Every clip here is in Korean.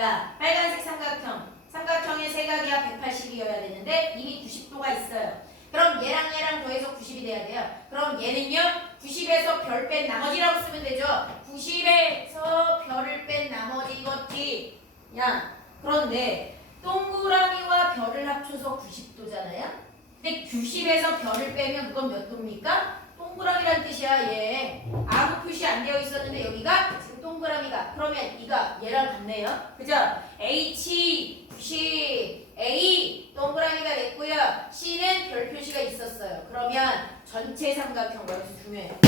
자, 빨간색 삼각형. 삼각형의 세각이야 180이어야 되는데 이미 90도가 있어요. 그럼 얘랑 더해서 90이 돼야 돼요. 그럼 얘는요 90에서 별 뺀 나머지라고 쓰면 되죠. 90에서 별을 뺀 나머지 이거지. 야, 그런데 동그라미와 별을 합쳐서 90도잖아요. 근데 90에서 별을 빼면 그건 몇 도입니까? 동그라미란 뜻이야. 얘 아무 표시 안 되어 있었는데 여기가 지금 동그라미가. 그러면 이가 얘랑 같네요. 그죠? H 90 A 동그라미가 됐고요. C는 별 표시가 있었어요. 그러면 전체 삼각형과 여기서 중요해요.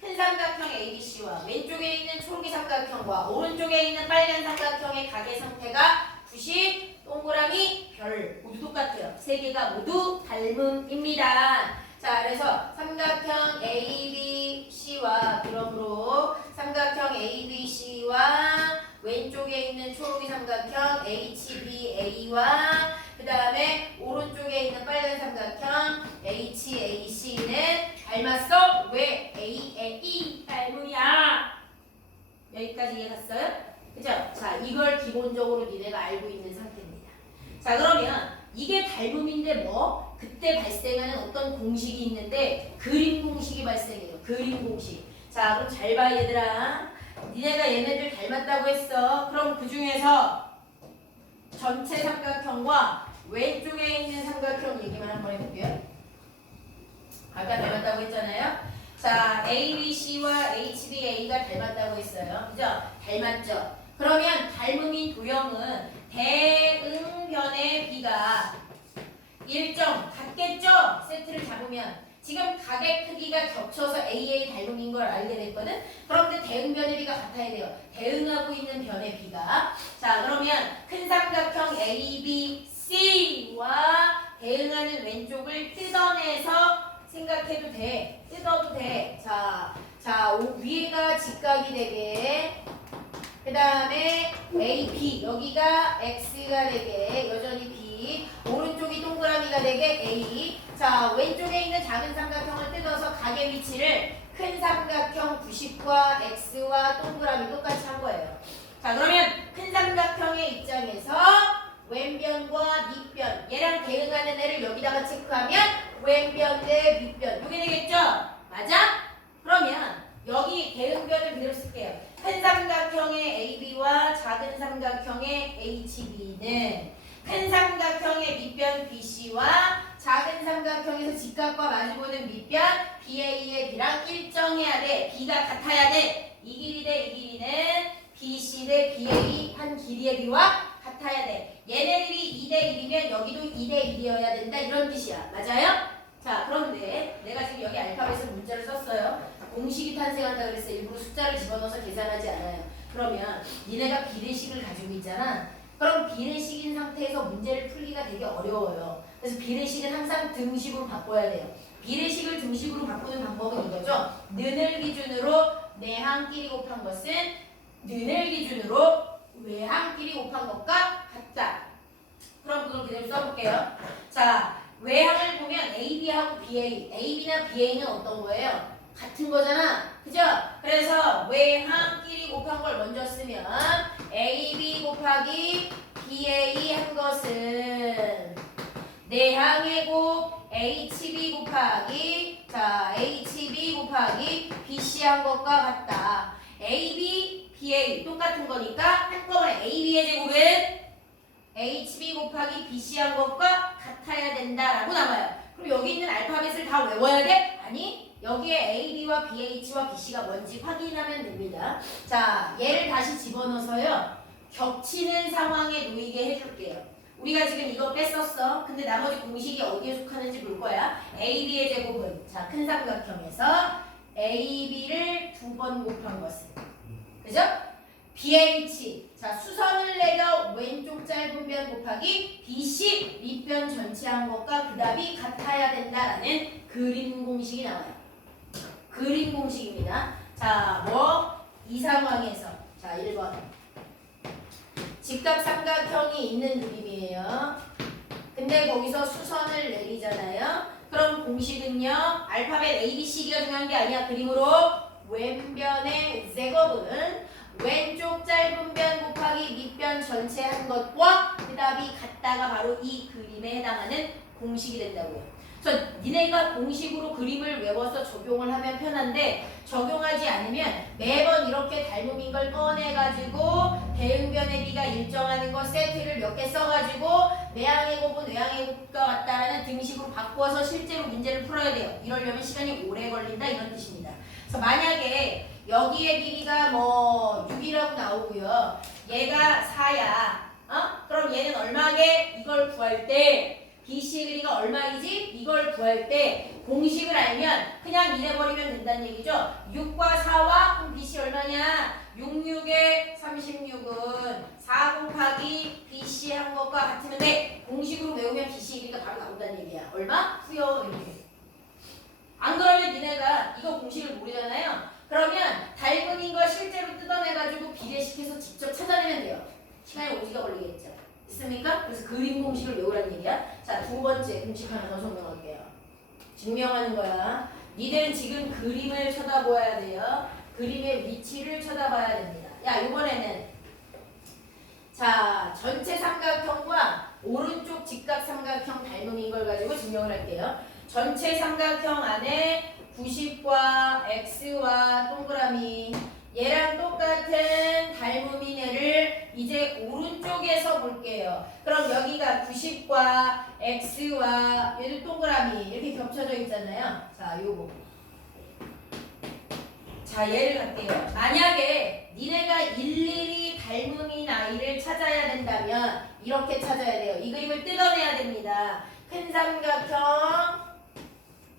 큰 삼각형 ABC와 왼쪽에 있는 초록이 삼각형과 오른쪽에 있는 빨간 삼각형의 각의 상태가 90, 동그라미, 별 모두 똑같아요. 세 개가 모두 닮음입니다. 자, 그래서 삼각형 ABC와 그러므로 삼각형 ABC와 왼쪽에 있는 초록이 삼각형 HBA와 그 다음에 오른쪽에 있는 빨간 삼각형 HAC는 닮았어? 왜? A에 닮음이야. 여기까지 이해 갔어요? 그죠? 자, 이걸 기본적으로 니네가 알고 있는 상태입니다. 자, 그러면 이게 닮음인데 뭐? 그때 발생하는 어떤 공식이 있는데 그림 공식이 발생해요. 그림 공식. 자, 그럼 잘 봐 얘들아. 니네가 얘네들 닮았다고 했어. 그럼 그 중에서 전체 삼각형과 왼쪽에 있는 삼각형 얘기만 한번 해볼게요. 아까 닮았다고 했잖아요. 자, ABC와 HBA가 닮았다고 했어요. 그죠? 닮았죠? 그러면 닮음인 도형은 대응변의 B가 일정 같겠죠? 세트를 잡으면 지금 각의 크기가 겹쳐서 A의 닮음인 걸 알게 됐거든? 그런데 대응변의 B가 같아야 돼요. 대응하고 있는 변의 B가. 자, 그러면 큰 삼각형 ABC와 대응하는 왼쪽을 뜯어내서 생각해도 돼. 뜯어도 돼. 자, 위에가 직각이 되게. 그 다음에 AP, 여기가 X가 되게, 여전히 B. 오른쪽이 동그라미가 되게 A. 자, 왼쪽에 있는 작은 삼각형을 뜯어서 각의 위치를 큰 삼각형 90과 X와 동그라미 똑같이 한 거예요. 자, 그러면 큰 삼각형의 입장에서 왼변과 밑변, 얘랑 대응하는 애를 여기다가 체크하면 왼변 대 밑변, 이게 되겠죠? 맞아? 그러면 여기 대응변을 그대로 쓸게요. 큰 삼각형의 AB와 작은 삼각형의 HB는 큰 삼각형의 밑변 BC와 작은 삼각형에서 직각과 마주보는 밑변 BA의 B랑 일정해야 돼. B가 같아야 돼. 이 길이 대 이 길이는 BC 대 BA 한 길이의 B와 같아야 돼. 얘네들이 2대 1이면 여기도 2대 1이어야 된다. 이런 뜻이야. 맞아요? 자, 그런데 내가 지금 여기 알파벳을 문자를 썼어요. 공식이 탄생한다 그랬어. 일부러 숫자를 집어넣어서 계산하지 않아요. 그러면 니네가 비례식을 가지고 있잖아. 그럼 비례식인 상태에서 문제를 풀기가 되게 어려워요. 그래서 비례식은 항상 등식으로 바꿔야 돼요. 비례식을 등식으로 바꾸는 방법은 이거죠. 는을 기준으로 내항끼리 곱한 것은 는을 기준으로 외항끼리 곱한 것과 같다. 그럼 그걸 그대로 써볼게요. 자, 외항을 보면 AB하고 BA, AB나 BA는 어떤 거예요? 같은 거잖아. 그죠? 그래서 외항끼리 곱한 걸 먼저 쓰면 AB 곱하기 BA 한 것은 내항의 곱 HB 곱하기 HB 곱하기 BC 한 것과 같다. AB, BA 똑같은 거니까 한꺼번에 AB의 제곱은 HB 곱하기 BC 한 것과 같아야 된다라고 나와요. 그럼 여기 있는 알파벳을 다 외워야 돼? 아니, 여기에 AB와 BH와 BC가 뭔지 확인하면 됩니다. 자, 얘를 다시 집어넣어서요. 겹치는 상황에 놓이게 해줄게요. 우리가 지금 이거 뺐었어. 근데 나머지 공식이 어디에 속하는지 볼 거야. AB의 제곱은 자, 큰 삼각형에서 AB를 2번 곱한 것은 그죠? BH 자, 수선을 내려 왼쪽 짧은 변 곱하기 BC 밑변 전체 한 것과 그 답이 같아야 된다라는 그림 공식이 나와요. 그림 공식입니다. 자, 이 상황에서 자, 1번 직각 삼각형이 있는 그림이에요. 근데 거기서 수선을 내리잖아요. 그럼 공식은요. 알파벳 A, B, C, D가 중요한 게 아니야. 그림으로 왼변의 제곱은 왼쪽 짧은 변 곱하기 밑변 전체 한 것과 그 답이 같다가 바로 이 그림에 해당하는 공식이 된다고요. 그래서 니네가 공식으로 그림을 외워서 적용을 하면 편한데 적용하지 않으면 매번 이렇게 닮음인 걸 꺼내가지고 대응변의 비가 일정하는 거 세트를 몇 개 써가지고 외항의 곱은 외항의 곱과 같다라는 등식으로 바꿔서 실제로 문제를 풀어야 돼요. 이러려면 시간이 오래 걸린다 이런 뜻입니다. 그래서 만약에 여기의 길이가 뭐 6이라고 나오고요. 얘가 4야. 그럼 얘는 얼마게? 이걸 구할 때 BC의 길이가 얼마이지? 이걸 구할 때 공식을 알면 그냥 이래버리면 된다는 얘기죠. 6과 4와 그럼 BC 얼마냐? 6, 6에 36은 4 곱하기 BC 한 것과 같으면 돼. 공식으로 외우면 BC의 길이가 바로 나온다는 얘기야. 얼마? 후요 이렇게. 안 그러면 니네가 이거 공식을 모르잖아요. 그러면 닮음인 거 실제로 뜯어내가지고 비례식해서 직접 찾아내면 돼요. 시간이 오지가 걸리겠죠. 있습니까? 그래서 그림 공식을 외우라는 얘기야. 자, 두 번째 공식 하나 더 설명할게요. 증명하는 거야. 니들은 지금 그림을 쳐다보아야 돼요. 그림의 위치를 쳐다봐야 됩니다. 야, 이번에는 자, 전체 삼각형과 오른쪽 직각삼각형 닮음인 걸 가지고 증명을 할게요. 전체 삼각형 안에 90과 x와 동그라미 얘랑 똑같은 닮음인 애를 이제 오른쪽에서 볼게요. 그럼 여기가 90과 x와 얘도 동그라미 이렇게 겹쳐져 있잖아요. 자, 요거. 자, 얘를 갈게요. 만약에 니네가 일일이 닮음인 아이를 찾아야 된다면 이렇게 찾아야 돼요. 이 그림을 뜯어내야 됩니다. 큰 삼각형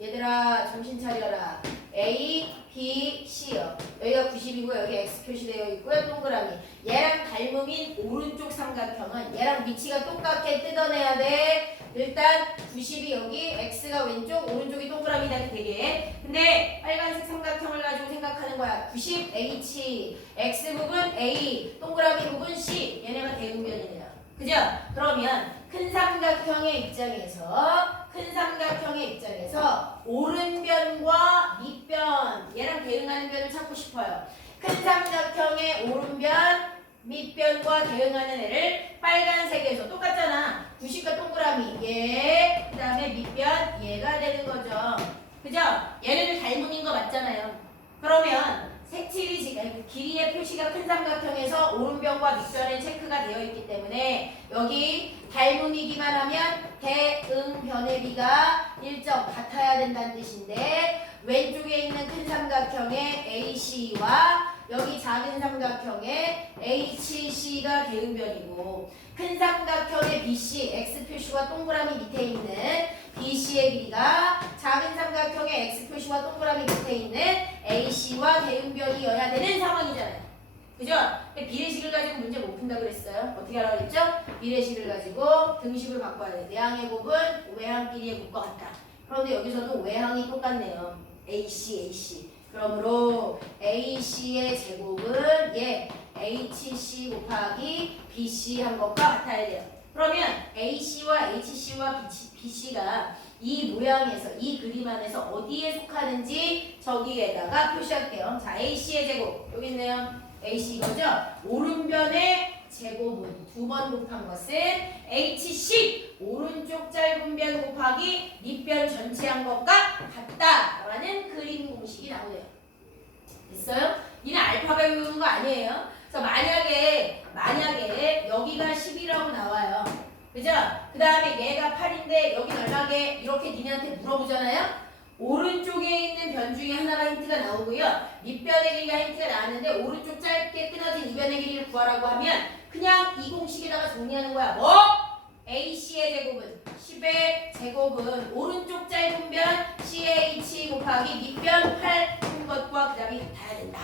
얘들아 정신 차려라. A, B, C요. 여기가 90이고 여기 X 표시되어 있고요. 동그라미. 얘랑 닮음인 오른쪽 삼각형은 얘랑 위치가 똑같게 뜯어내야 돼. 일단 90이 여기, X가 왼쪽, 오른쪽이 동그라미 되게. 근데 빨간색 삼각형을 가지고 생각하는 거야. 90, H, X 부분 A, 동그라미 부분 C. 얘네가 대응변이네요. 그죠? 그러면 큰 삼각형의 입장에서 오른변과 밑변 얘랑 대응하는 변을 찾고 싶어요. 큰 삼각형의 오른변, 밑변과 대응하는 애를 빨간색에서 똑같잖아. 90과 동그라미 얘, 그 다음에 밑변 얘가 되는 거죠. 그죠? 얘네들 닮음인 거 맞잖아요. 그러면 색칠이 지금 길이의 표시가 큰 삼각형에서 오른변과 밑변에 체크가 되어 있기 때문에 여기 닮음이기만 하면 대응변의 비가 일정 같아야 된다는 뜻인데 왼쪽에 있는 큰 삼각형의 AC와 여기 작은 삼각형의 HC가 대응변이고 큰 삼각형의 BC, X 표시와 동그라미 밑에 있는 BC의 길이가 작은 삼각형의 X 표시와 동그라미 밑에 있는 AC와 대응변이어야 되는 상황이잖아요. 그죠? 비례식을 가지고 문제 못 푼다 그랬어요. 어떻게 하라고 그랬죠? 비례식을 가지고 등식을 바꿔야 돼. 내항의 곱은 외항끼리의 곱과 같다. 그런데 여기서도 외항이 똑같네요. AC. 그러므로 AC의 제곱은 HC 곱하기 BC 한 것과 같아야 돼요. 그러면 AC와 HC와 BC가 이 모양에서 이 그림 안에서 어디에 속하는지 저기에다가 표시할게요. 자, AC의 제곱 여기 있네요. AC 이거죠? 오른변의 제곱은 두 번 곱한 것은 HC 오른쪽 짧은 변 곱하기 밑변 전체 한 것과 같다라는 그림 공식이 나오네요. 됐어요? 이는 알파벳 외우는 거 아니에요. 그래서 만약에 여기가 10이라고 나와요. 그죠? 그 다음에 얘가 8인데 여긴 얼마게 이렇게 니네한테 물어보잖아요. 오른쪽에 있는 변 중에 하나가 힌트가 나오고요. 밑변의 길이가 힌트가 나왔는데 오른쪽 짧게 끊어진 이 변의 길이를 구하라고 하면 그냥 이 공식에다가 정리하는 거야. 뭐? AC의 제곱은 10의 제곱은 오른쪽 짧은 변 CH 곱하기 밑변 8인 것과 그 다음에 같아야 된다.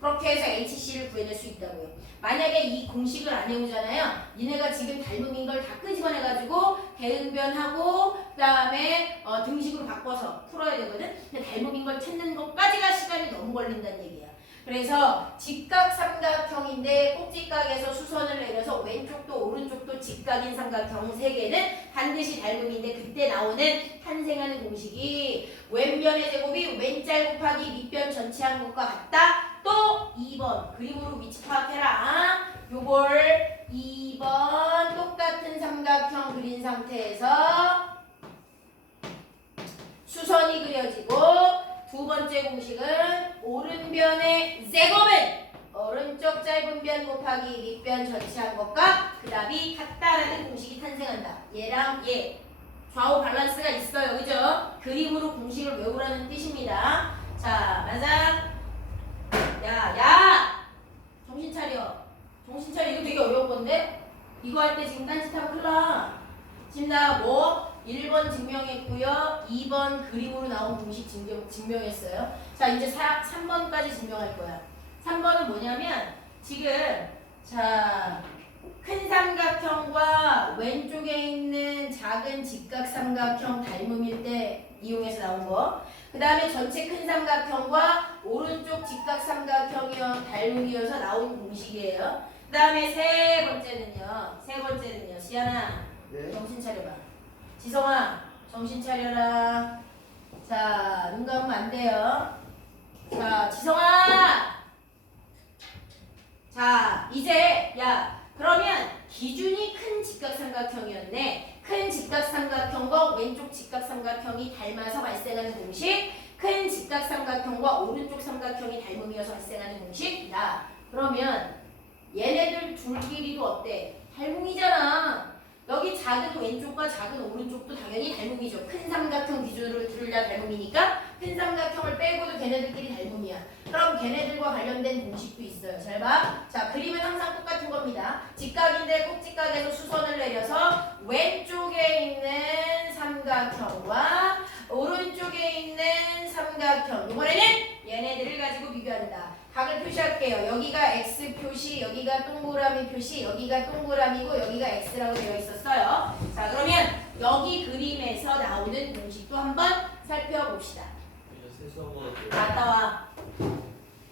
그렇게 해서 HC를 구해낼 수 있다고요. 만약에 이 공식을 안 외우잖아요. 니네가 지금 닮음인 걸 다 끄집어내가지고 대응변하고 그 다음에 등식으로 바꿔서 풀어야 되거든. 근데 닮음인 걸 찾는 것까지가 시간이 너무 걸린다는 얘기야. 그래서 직각삼각형인데 꼭지각에서 수선을 내려서 왼쪽도 오른쪽도 직각인 삼각형 3개는 반드시 닮음인데 그때 나오는 탄생하는 공식이 왼변의 제곱이 왼짤 곱하기 밑변 전체 한 것과 같다. 또 2번 그림으로 위치 파악해라. 요걸 2번 똑같은 삼각형 그린 상태에서 수선이 그려지고 두 번째 공식은 오른변의 제곱은 오른쪽 짧은 변 곱하기 윗변 전체한 것과 그 답이 같다라는 공식이 탄생한다. 얘랑 얘 좌우 밸런스가 있어요. 그죠? 그림으로 공식을 외우라는 뜻입니다. 자, 맞아. 야! 정신 차려. 정신 차려. 이거 되게 어려운 건데? 이거 할 때 지금 딴짓하면 큰일 나. 지금 나 뭐? 1번 증명했고요. 2번 그림으로 나온 공식 증명했어요. 자, 이제 3번까지 증명할 거야. 3번은 뭐냐면 지금 자, 큰 삼각형과 왼쪽에 있는 작은 직각삼각형 닮음일 때 이용해서 나온 거. 그 다음에 전체 큰 삼각형과 오른쪽 직각삼각형이요 닮음이어서 나온 공식이에요. 그 다음에 세 번째는요. 시연아, 네. 정신 차려봐. 지성아, 정신 차려라. 자, 눈 감으면 안 돼요. 자, 지성아! 자, 이제 그러면 기준이 큰 직각삼각형이었네. 큰 직각삼각형과 왼쪽 직각삼각형이 닮아서 발생하는 공식. 큰 직각삼각형과 오른쪽 삼각형이 닮음이어서 발생하는 공식. 그러면 얘네들 둘끼리도 어때? 닮음이잖아. 여기 작은 왼쪽과 작은 오른쪽도 당연히 닮음이죠. 큰 삼각형 기준으로 둘 다 닮음이니까 큰 삼각형을 빼고도 걔네들끼리 닮음이야. 그럼 걔네들과 관련된 공식도 있어요. 잘 봐. 자, 그림은 항상 똑같은 겁니다. 직각인데 꼭직각에서 수선을 내려서 왼쪽에 있는 삼각형과 오른쪽에 있는 삼각형, 이번에는 얘네들을 가지고 비교한다. 각을 표시할게요. 여기가 X 표시, 여기가 동그라미 표시, 여기가 동그라미고 여기가 X라고 되어 있었어요. 자, 그러면 여기 그림에서 나오는 공식도 한번 살펴봅시다. 갔다 와.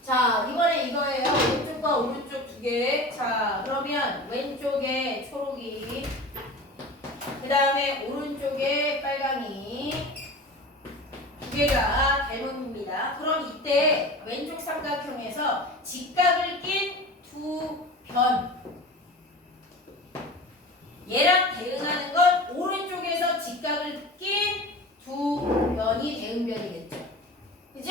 자, 이번에 이거예요. 왼쪽과 오른쪽 두 개. 자, 그러면 왼쪽에 초록이, 그 다음에 오른쪽에 빨강이 두 개가 닮음입니다. 그럼 이때 왼쪽 삼각형에서 직각을 낀 두 변, 얘랑 대응하는 건 오른쪽에서 직각을 낀 두 변이 대응변이겠죠. 그죠?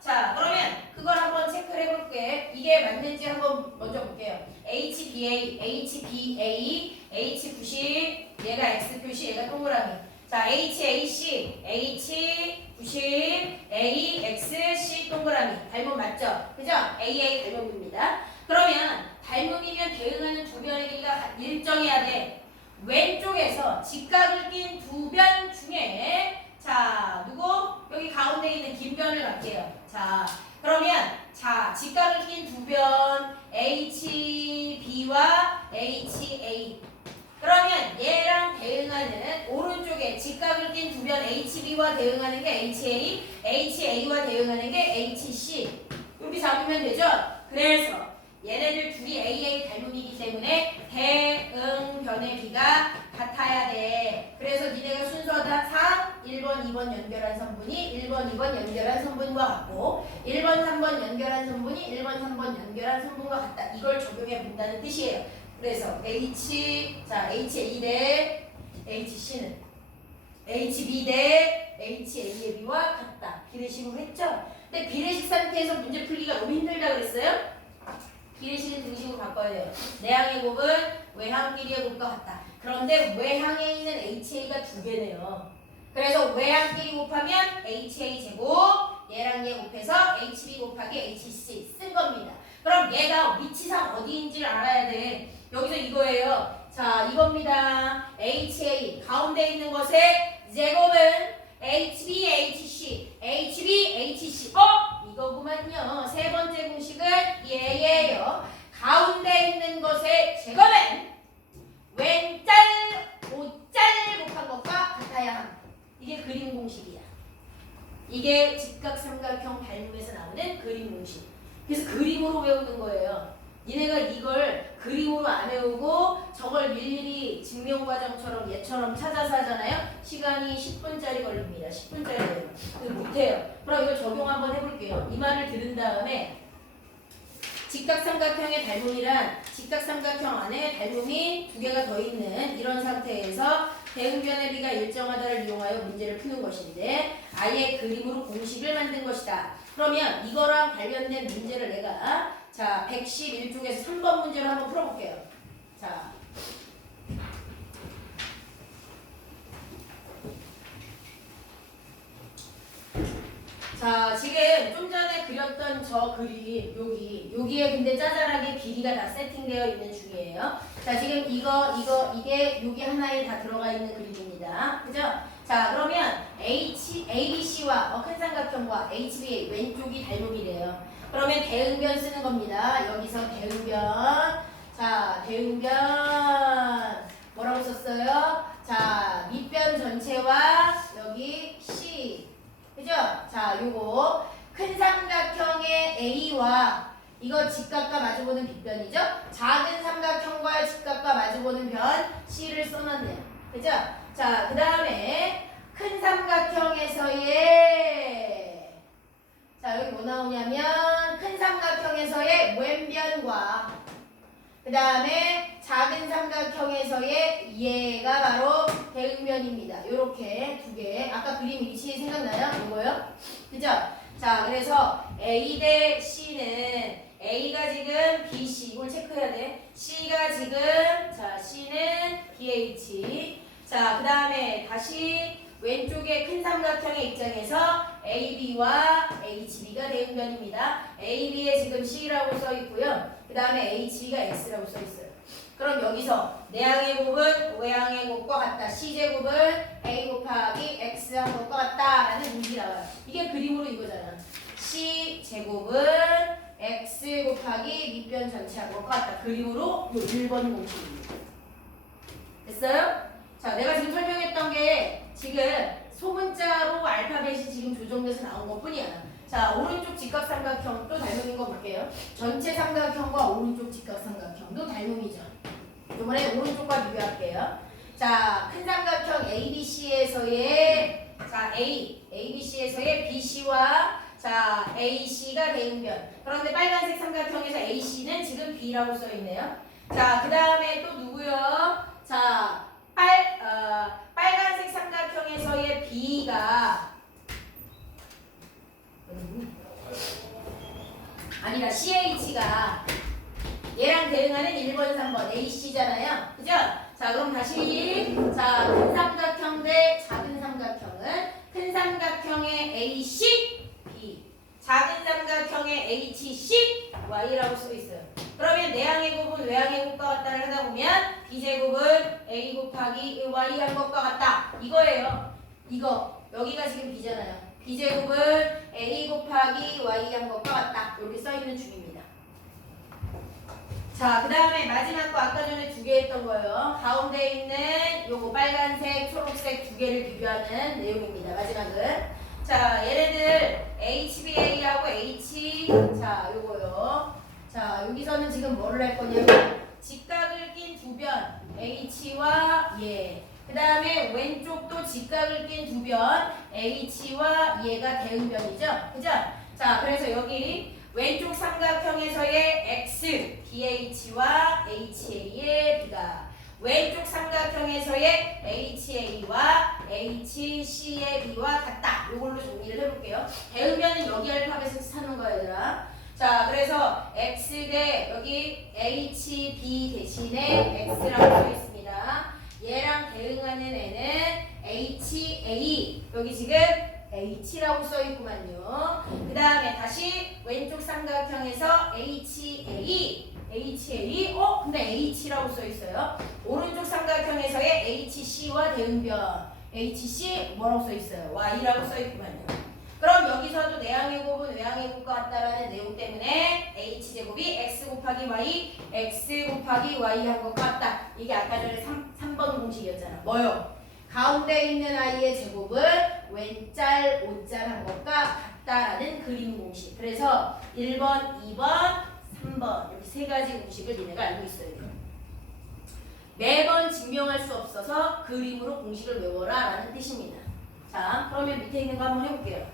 자, 그러면 그걸 한번 체크를 해볼게. 이게 맞는지 한번 먼저 볼게요. HBA, HBA, H90, 얘가 X 표시, 얘가 동그라미. 자, HAC, H90, AXC 동그라미. 닮음 맞죠? 그죠? AA 닮음입니다. 그러면 닮음이면 대응하는 두 변의 길이가 일정해야 돼. 왼쪽에서 직각을 낀 두 변 중에 자, 누구? 여기 가운데 있는 긴 변을 갈게요. 자, 그러면 자, 직각을 낀 두 변 HB와 HA. 그러면 얘랑 대응하는 오른쪽에 직각을 낀 두 변 HB와 대응하는 게 HA, HA와 대응하는 게 HC. 이렇게 잡으면 되죠? 그래서 얘네들 둘이 AA 닮음이기 때문에 대응변의 비가 같아야 돼. 그래서 니네가 순서상 1번, 2번 연결한 선분이 1번, 2번 연결한 선분과 같고 1번, 3번 연결한 선분이 1번, 3번 연결한 선분과 같다. 이걸 적용해 본다는 뜻이에요. 그래서 자, HA 대 HC는 HB 대 HA의 비와 같다. 비례식으로 했죠? 근데 비례식 상태에서 문제 풀기가 너무 힘들다 그랬어요? 비례식은 등식으로 바꿔야 돼요. 내항의 곱은 외항끼리의 곱과 같다. 그런데 외항에 있는 HA가 두 개네요. 그래서 외항끼리 곱하면 HA 제곱, 얘랑 얘 곱해서 HB 곱하기 HC 쓴 겁니다. 그럼 얘가 위치상 어디인지를 알아야 돼. 여기서 이거예요. 자, 이겁니다. HA 가운데 있는 것의 제곱은 HB, HC, HB, HC. 이거구만요. 세 번째 공식은 얘예요. 가운데 있는 것의 제곱은 왼짤, 오짤 곱한 것과 같아야 함. 이게 그림 공식이야. 이게 직각삼각형 닮음에서 나오는 그림 공식. 그래서 그림으로 외우는 거예요. 니네가 이걸 그림으로 안 외우고 저걸 일일이 증명과정처럼 얘처럼 찾아서 하잖아요. 시간이 10분짜리 걸립니다. 10분짜리 걸립니다. 못해요. 그럼 이걸 적용 한번 해볼게요. 이 말을 들은 다음에 직각삼각형의 닮음이란 직각삼각형 안에 닮음이 두 개가 더 있는 이런 상태에서 대응변의 비가 일정하다를 이용하여 문제를 푸는 것인데 아예 그림으로 공식을 만든 것이다. 그러면 이거랑 관련된 문제를 내가 자 111쪽에서 3번 문제를 한번 풀어볼게요. 자, 지금 좀 전에 그렸던 저 그림 여기에 근데 짜잘하게 길이가 다 세팅되어 있는 중이에요. 자, 지금 이게 여기 하나에 다 들어가 있는 그림입니다. 그죠? 자, 그러면 ABC와 큰 삼각형과 HBA 왼쪽이 닮음이래요. 그러면 대응변 쓰는 겁니다. 여기서 대응변. 자, 대응변 뭐라고 썼어요? 자, 밑변 전체와 여기 C. 그죠? 자, 요거 큰 삼각형의 A와 이거 직각과 마주보는 빗변이죠? 작은 삼각형과 직각과 마주보는 변 C를 써놨네요. 그죠? 자, 그 다음에 큰 삼각형에서의 자, 여기 뭐 나오냐면 큰 삼각형에서의 왼변과 그 다음에 작은 삼각형에서의 얘가 바로 대응변입니다. 요렇게 두 개. 아까 그림 위치 생각나요? 이거요? 그죠? 자, 그래서 A 대 C는 A가 지금 BC 이걸 체크해야 돼. C가 지금 자 C는 BH. 자, 그 다음에 다시 왼쪽에 큰 삼각형의 입장에서 AB와 HB가 대응변입니다. AB에 지금 C라고 써 있고요. 그 다음에 HB가 X라고 써 있어요. 그럼 여기서 내항의 곱은 외항의 곱과 같다. C제곱은 A 곱하기 X항 곱과 같다. 라는 문제 나와요. 이게 그림으로 이거잖아. C제곱은 X 곱하기 밑변 전체항 곱과 같다. 그림으로 요 1번 공식입니다. 됐어요? 자, 내가 지금 설명했던 게 지금 소문자로 알파벳이 지금 조정돼서 나온 것 뿐이야. 자, 오른쪽 직각삼각형도 닮음인 거 볼게요. 전체 삼각형과 오른쪽 직각삼각형도 닮음이죠. 이번에 오른쪽과 비교할게요. 자, 큰 삼각형 ABC에서의 자, ABC에서의 BC와 자, AC가 대응변. 그런데 빨간색 삼각형에서 AC는 지금 B라고 써 있네요. 자, 그 다음에 또 누구요? 자, 빨간색 삼각형에서의 B가 아니다. CH가 얘랑 대응하는 1번, 3번 AC잖아요. 그죠? 자, 그럼 다시 자, 큰 삼각형 대 작은 삼각형은 큰 삼각형의 AC, B 작은 삼각형의 HC, Y라고 써 있어요. 그러면 내항의 곱은 외항의 곱과 같다를 하다 보면 B제곱은 A 곱하기 Y한 것과 같다. 이거예요. 이거 여기가 지금 B잖아요. B제곱은 A 곱하기 Y한 것과 같다. 이렇게 써있는 중입니다. 자, 그 다음에 마지막 거 아까 전에 두 개 했던 거예요. 가운데 있는 요거 빨간색, 초록색 두 개를 비교하는 내용입니다. 마지막은 자, 얘네들 HBA하고 H 자, 요거요. 자, 여기서는 지금 뭐를 할 거냐면 직각을 낀 두 변 H와 얘. 그 다음에 왼쪽도 직각을 낀 두 변 H와 얘가 대응변이죠. 그죠? 자, 그래서 여기 왼쪽 삼각형에서의 X, BH와 HA의 B가 왼쪽 삼각형에서의 HA와 HC의 B와 같다. 이걸로 정리를 해볼게요. 대응변은 여기 알파벳에서 찾는 거야, 얘들아. 자, 그래서 X 대 여기 HB 대신에 X라고 써 있습니다. 얘랑 대응하는 애는 HA. 여기 지금 H라고 써 있구만요. 그 다음에 다시 왼쪽 삼각형에서 HA. 근데 H라고 써 있어요. 오른쪽 삼각형에서의 HC와 대응변. HC 뭐라고 써 있어요? Y라고 써 있구만요. 그럼 여기서도 내항의 곱은 외항의 곱과 같다라는 내용 때문에 H제곱이 X 곱하기 Y, X 곱하기 Y 한 것과 같다. 이게 아까 전에 3번 공식이었잖아. 뭐요? 가운데 있는 I의 제곱은 왼짤, 오짤 한 것과 같다라는 그림 공식. 그래서 1번, 2번, 3번 이렇게 세 가지 공식을 니네가 알고 있어야 돼요. 매번 증명할 수 없어서 그림으로 공식을 외워라 라는 뜻입니다. 자, 그러면 밑에 있는 거 한번 해볼게요.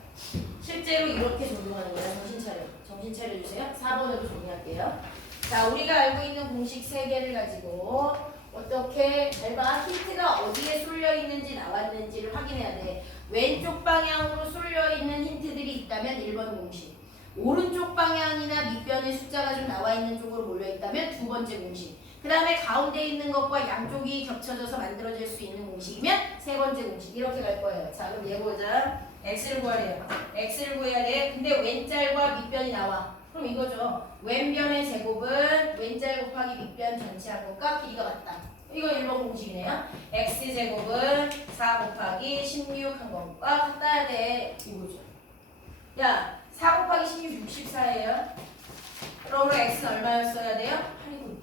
실제로 이렇게 적용하는 거예요. 정신 차려. 정신 차려주세요. 4번으로 정리할게요. 자, 우리가 알고 있는 공식 3개를 가지고 어떻게 잘 봐. 힌트가 어디에 쏠려 있는지 나왔는지를 확인해야 돼. 왼쪽 방향으로 쏠려 있는 힌트들이 있다면 1번 공식. 오른쪽 방향이나 밑변에 숫자가 좀 나와 있는 쪽으로 몰려 있다면 2번째 공식. 그 다음에 가운데 있는 것과 양쪽이 겹쳐져서 만들어질 수 있는 공식이면 3번째 공식. 이렇게 갈 거예요. 자, 그럼 얘보자. x를 구하래요. x를 구해야 돼. 근데 왼짤과 밑변이 나와. 그럼 이거죠. 왼변의 제곱은 왼짤 곱하기 밑변 전체 한 것과 길이가 같다. 이거 1번 공식이네요. x제곱은 4 곱하기 16 한 것과 같아야 돼. 이거죠. 야, 4 곱하기 16, 64예요. 그러므로 x는 얼마였어야 돼요? 8이군요.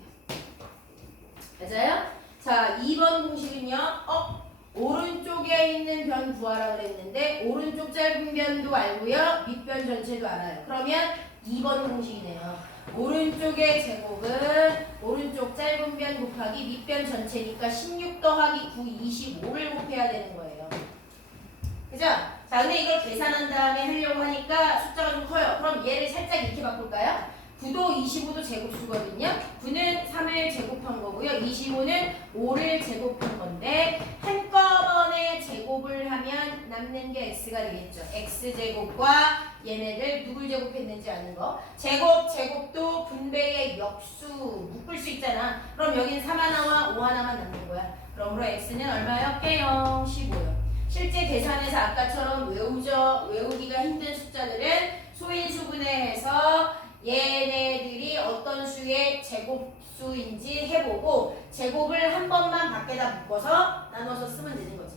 맞아요? 자, 2번 공식은요. 오른쪽에 있는 변 구하라 그랬는데 오른쪽 짧은 변도 알고요. 밑변 전체도 알아요. 그러면 2번 공식이네요. 오른쪽의 제곱은 오른쪽 짧은 변 곱하기 밑변 전체니까 16 더하기 9, 25를 곱해야 되는 거예요. 그죠? 자, 근데 이걸 계산한 다음에 하려고 하니까 숫자가 좀 커요. 그럼 얘를 살짝 이렇게 바꿀까요? 9도 25도 제곱수거든요. 9는 3을 제곱한 거고요. 25는 5를 제곱한 건데 한꺼번에 제곱을 하면 남는 게 x가 되겠죠. x제곱과 얘네들 누굴 제곱했는지 아는 거. 제곱도 분배의 역수 묶을 수 있잖아. 그럼 여긴 3 하나와 5 하나만 남는 거야. 그러므로 x는 얼마요? 15요. 실제 계산에서 아까처럼 외우기가 힘든 숫자들은 소인수분해해서 얘네들이 어떤 수의 제곱수인지 해보고 제곱을 한 번만 밖에다 묶어서 나눠서 쓰면 되는 거지.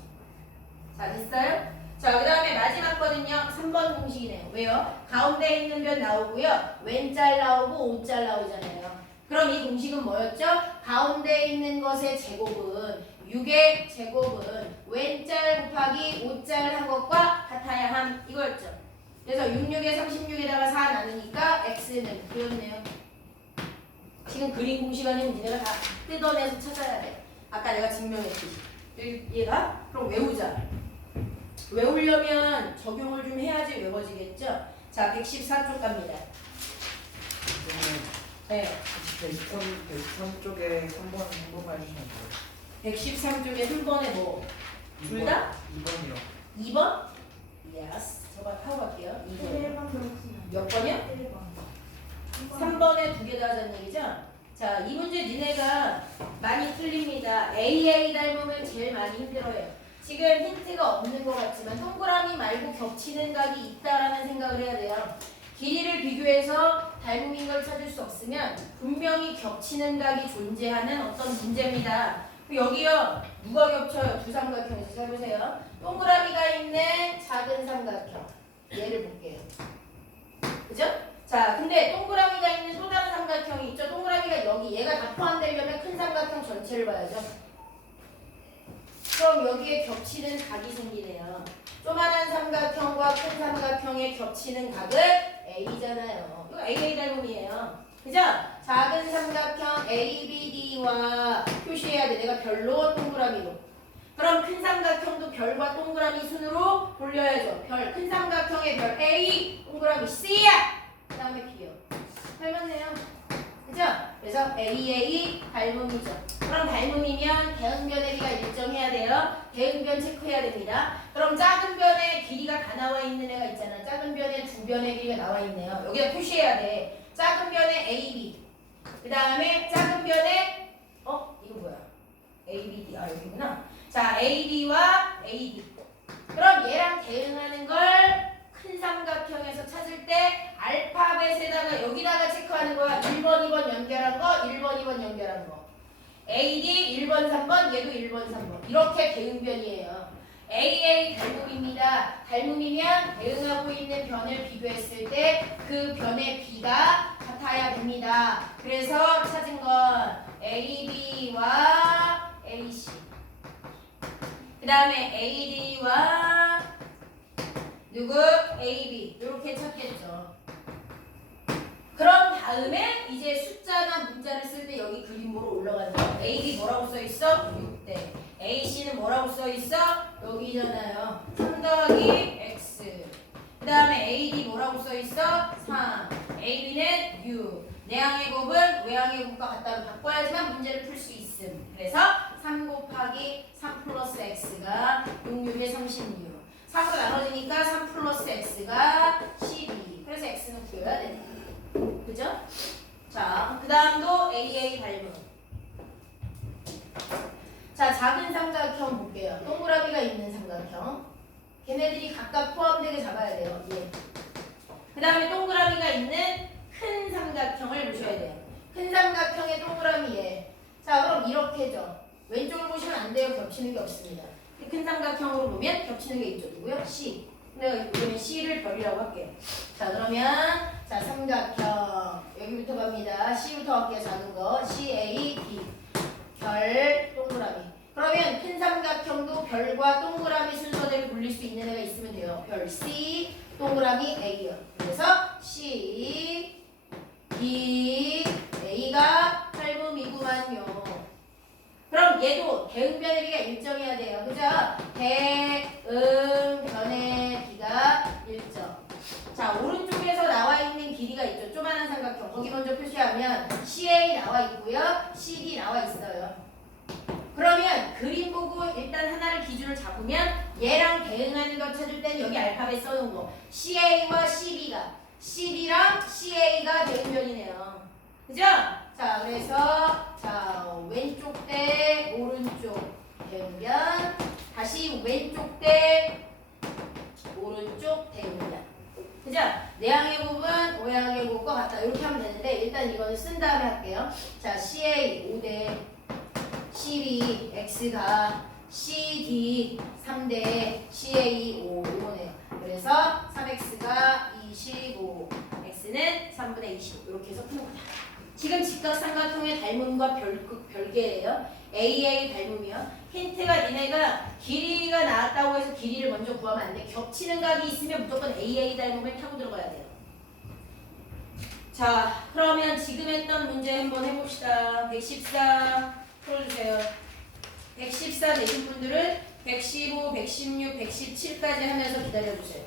자, 됐어요? 자, 그 다음에 마지막 거는요. 3번 공식이네요. 왜요? 가운데 있는 변 나오고요. 왼짤 나오고 오짤 나오잖아요. 그럼 이 공식은 뭐였죠? 가운데 있는 것의 제곱은 6의 제곱은 왼짤 곱하기 오짤 한 것과 같아야 함. 이거였죠. 그래서 66에 36에다가 4 나누니까 x는 그렇네요. 지금 그린 공식 아니면 니네가 다 뜯어내서 찾아야 돼. 아까 내가 증명했듯이. 얘가? 그럼 외우자. 외우려면 적용을 좀 해야지 외워지겠죠? 자, 114쪽 갑니다. 네. 103쪽에 한 번만 해주시면 돼요. 113쪽에 한 번에 뭐? 둘 다? 2번이요. 2번? 예스. 저거 하고 갈게요. 2번. 몇 번이요? 3번에 2개 다 하자는 얘기죠? 자, 이 문제 니네가 많이 틀립니다. AA 닮으면 제일 많이 힘들어요. 지금 힌트가 없는 것 같지만 동그라미 말고 겹치는 각이 있다라는 생각을 해야 돼요. 길이를 비교해서 닮음인 걸 찾을 수 없으면 분명히 겹치는 각이 존재하는 어떤 문제입니다. 여기요. 누가 겹쳐요? 두 삼각형에서 해보세요. 동그라미가 있는 작은 삼각형. 얘를 볼게요. 그죠? 자, 근데 동그라미가 있는 또 다른 삼각형이 있죠. 동그라미가 여기. 얘가 다 포함되려면 큰 삼각형 전체를 봐야죠. 그럼 여기에 겹치는 각이 생기네요. 조그만한 삼각형과 큰 삼각형에 겹치는 각은 A잖아요. 이거 AA 닮음이에요. 그죠? 작은 삼각형 ABD와 표시해야 돼. 내가 별로 동그라미로. 그럼 큰 삼각형도 별과 동그라미 순으로 돌려야죠. 별, 큰 삼각형의 별 A, 동그라미 C야. 그 다음에 B요. 닮았네요. 그죠? 그래서 AA 닮음이죠. 그럼 닮음이면 대응변의 길이가 일정해야 돼요. 대응변 체크해야 됩니다. 그럼 작은 변의 길이가 다 나와 있는 애가 있잖아. 작은 변의 두 변의 길이가 나와 있네요. 여기다 표시해야 돼. 작은 변의 AB. 그 다음에 작은 변의 이거 뭐야? ABD. 아, 여기구나. 자, AB와 AD. 그럼 얘랑 대응하는 걸 큰 삼각형에서 찾을 때 알파벳에다가 여기다가 체크하는 거야. 1번, 2번 연결한 거, 1번, 2번 연결한 거. AD 1번, 3번, 얘도 1번, 3번. 이렇게 대응변이에요. AA 닮음입니다. 닮음이면 대응하고 있는 변을 비교했을 때 그 변의 B가 같아야 됩니다. 그래서 찾은 건 AB와 AC. 그 다음에 AD와 누구? AB. 이렇게 찾겠죠. 그런 다음에 이제 숫자나 문자를 쓸 때 여기 그림으로 올라가는 거예요. AB 뭐라고 써있어? 6대. AC는 뭐라고 써있어? 여기잖아요. 3 더하기 X. 그 다음에 AD 있어? 3. A, B는 6. 내항의 곱은 외항의 곱과 같다로 바꿔야지만 문제를 풀 수 있음. 그래서 3 곱하기 3 플러스 x가 6, 6에 36. 3으로 나눠지니까 3 플러스 x가 12. 그래서 x는 구해야 되네. 그죠? 자, 그 다음도 AA 닮음. 자, 작은 삼각형 볼게요. 동그라미가 있는 삼각형. 걔네들이 각각 포함되게 잡아야 돼요. 예. 그 다음에 동그라미가 있는 큰 삼각형을 보셔야 돼요. 큰 삼각형의 동그라미에. 자, 그럼 이렇게죠. 왼쪽을 보시면 안 돼요. 겹치는 게 없습니다. 큰 삼각형으로 보면 겹치는 게 있죠. 누구요? C. 내가 이번에 C를 별이라고 할게요. 자, 그러면 자, 삼각형 여기부터 갑니다. C부터 할게요. 작은 거. C, A, D. 별, 동그라미. 그러면 큰 삼각형도 별과 동그라미 순서대로 돌릴 수 있는 애가 있으면 돼요. 별 C, 동그라미 A요. 그래서 C, D, A가 닮음이구만요. 그럼 얘도 대응변의 비가 일정해야 돼요. 그죠? 대응변의 비가 일정. 자, 오른쪽에서 나와 있는 길이가 있죠. 조그마한 삼각형. 거기 먼저 표시하면 CA 나와 있고요. CD 나와 있어요. 그러면 그림 보고 일단 하나를 기준을 잡으면 얘랑 대응하는 거 찾을 때는 여기 알파벳 써놓은 거. CA와 CB가, CD랑 CA가 대응변이네요. 그죠? 자, 그래서 자, 왼쪽 대 오른쪽 대응변, 다시 왼쪽 대 오른쪽 대응변. 그죠? 내항의 곱은 오항의 곱과 같다. 이렇게 하면 되는데 일단 이거는 쓴 다음에 할게요. 자, CA 5대 CB X가 CD 3대 CA 5 이거네요. 그래서 3X가 25, X는 3분의 25 이렇게 해서 푸는 거다. 지금 직각삼각형의 닮음과 별개예요. AA 닮음이요. 힌트가 니네가 길이가 나왔다고 해서 길이를 먼저 구하면 안 돼. 겹치는 각이 있으면 무조건 AA 닮음을 타고 들어가야 돼요. 자, 그러면 지금 했던 문제 한번 해봅시다. 114 풀어주세요. 114 되신 분들은 115, 116, 117까지 하면서 기다려주세요.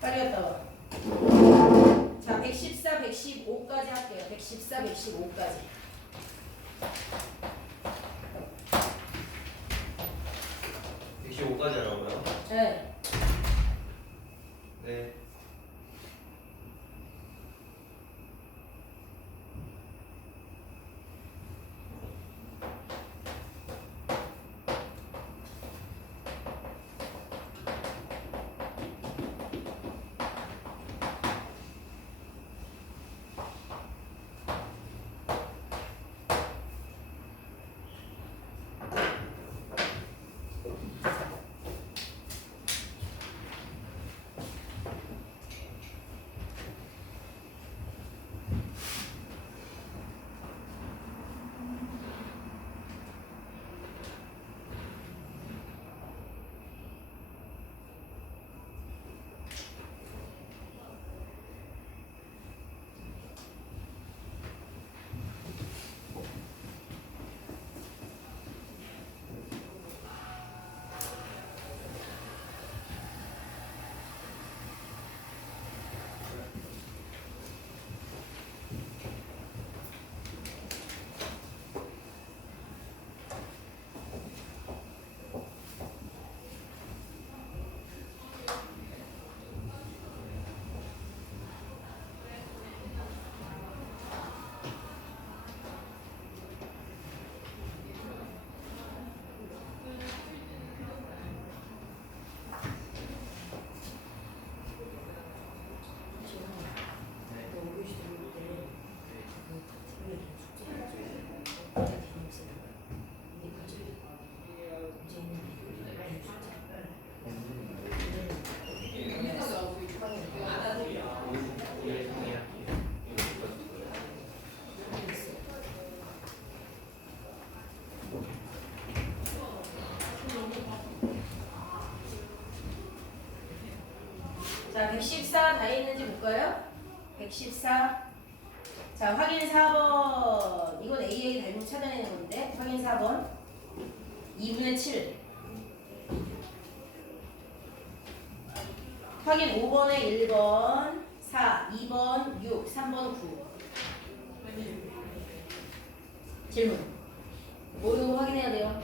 빨리 갔다 와. 자, 114, 115까지 할게요. 114, 115까지. 역시 5까지 하라고요? 네. 네. 자, 114 다 있는지 볼까요? 114. 자, 확인 4번. 이건 AA 닮은 찾아내는 건데, 확인 4번. 2분의 7. 확인 5번에 1번, 4, 2번, 6, 3번, 9. 질문. 모르는 거 확인해야 돼요.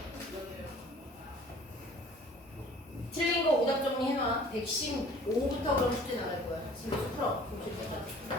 틀린 거 오답 정리해놔. 115부터 그럼 숙제 나갈 거야. 지금 풀어. 좋습니다.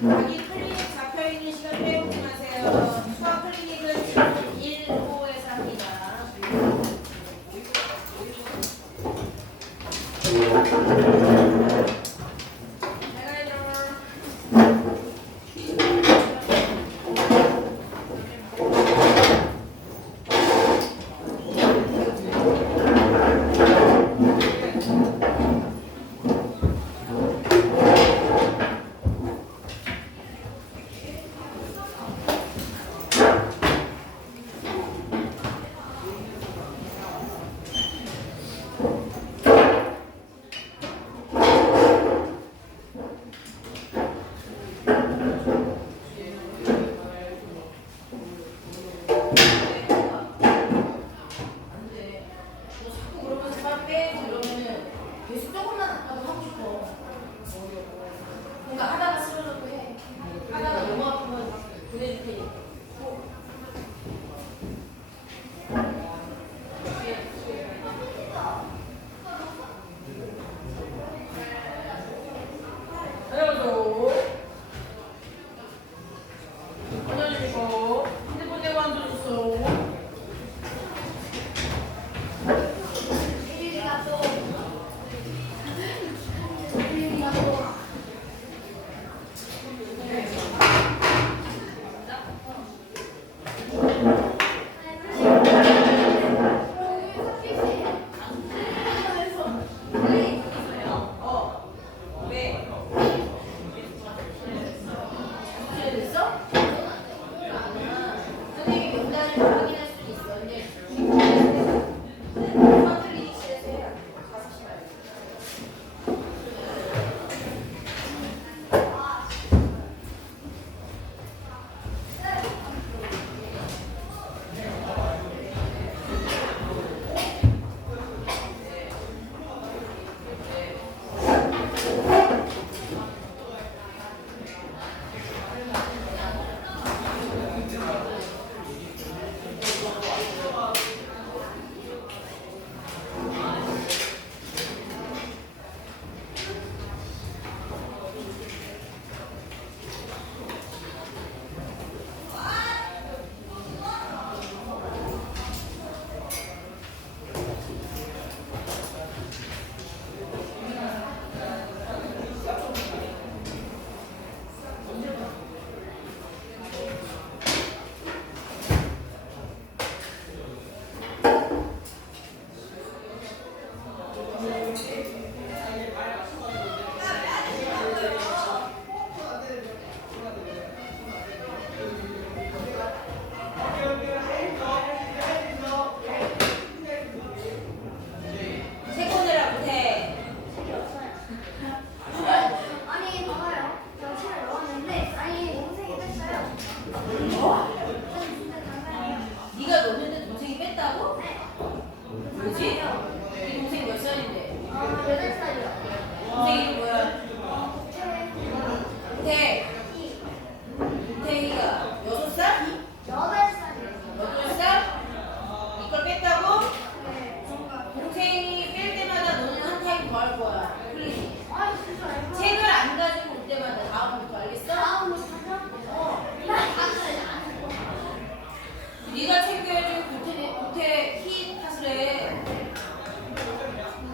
자기 클리닉 잡혀있는 시간 빼먹지 마세요. 수학 클리닉은 질문 1호에서 합니다.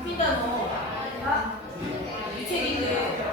핀다 너. 이 책인데.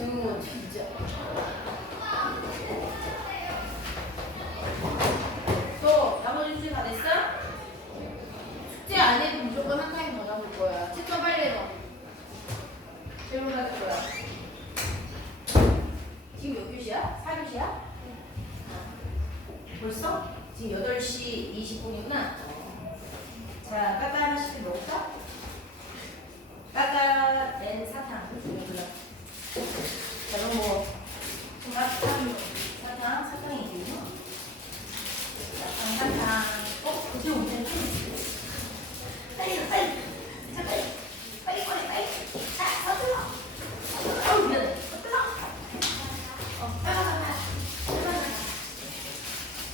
승우 진짜. 또 나머지 숙제 다 됐어? 숙제 안 해도 무조건 한 타임 더 남을 거야. 채점 빨리 해봐. 질문 받을 거야. 지금 몇 교시야? 4교시야? 벌써? 지금 8시 20분이구나. 자, 까까 하나씩 먹을까? 까까 낸 사탕. 자, 그럼 뭐 사탕이 있군요. 사탕. 그때 오면 빨리. 자, 빨리 꺼내, 빨리. 자, 서둘러. 아우, 미안해. 서둘러. 빨리.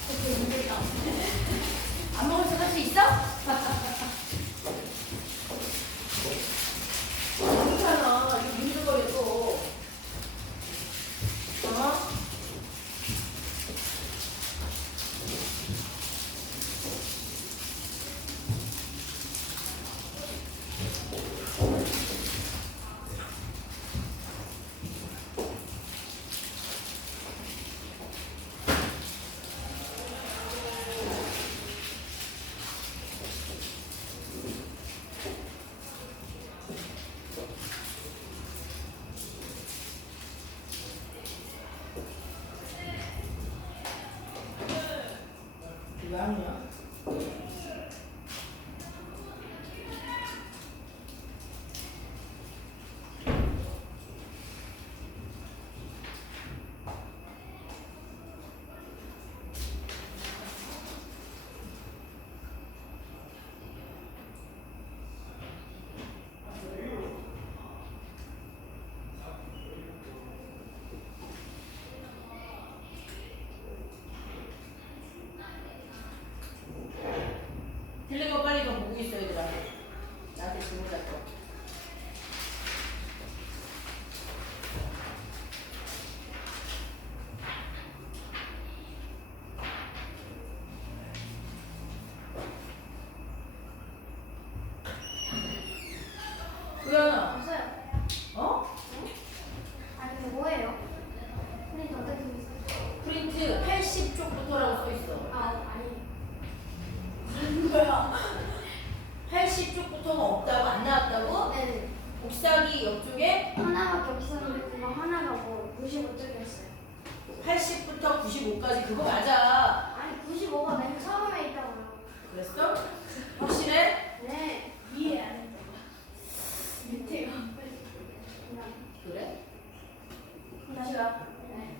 오케이, 힘들다. 안 먹을 수 할수 있어? 괜찮아. 이거 힘들거려 또. 왜 하냐? 틀린 거 빨리 좀 보고 있어 얘들아. 나한테 질문 잡고. 우연아. 없어요. 어? 아니 근데 뭐예요? 프린트 어떻게 있어요? 프린트 80쪽부터라고 써 있어. 아 아니. 뭐야? 80쪽부터가 없다고 안 나왔다고? 네네. 복사기 옆쪽에 하나밖에 없었는데 그거 하나가 뭐 95쪽이었어요. 80부터 95까지 그거 맞아. 아니 95가 맨 처음에 있다고요. 그랬어? 확실해? 네. 이해 안 했죠. 밑에가. 그래? 다시 가. 네.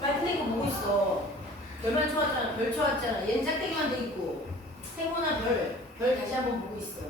빨리 틀린 거 보고 있어. 별만 쳐왔잖아. 별 쳐왔잖아. 얘는 짝대기만 돼 있고. 세모나 별 다시 한번 보고 있어.